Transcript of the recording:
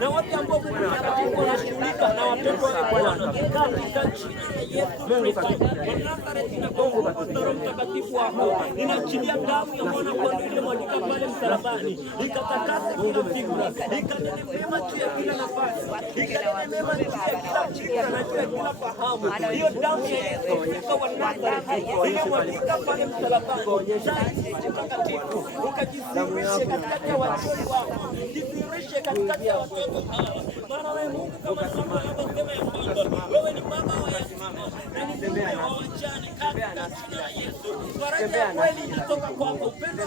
na wote ambao wanashughulika na watoto wa Bwana katika jina la Yesu Kristo wa Nazareti, na kwa nguvu za Roho Mtakatifu wako ninaachilia damu ya mwana kondoo iliyomwagika pale msalabani ikatakase kila fikra, ikanene mema juu ya kila nafasi, ikanene mema juu ya kila fikra na juu ya kila fahamu. Hiyo damu ya Yesu Kristo wa Nazareti iliyomwagika pale msalabani mtakatifu ukajidhihirishe katikati ya watoto wako, jidhihirishe katikati ya watoto hawa. Maana wewe Mungu kama Samueli alivyosema ya kwamba wewe ni baba wa yatima na ni mume wa wajane. Katika jina la Yesu, faraja ya kweli inatoka kwako, upendo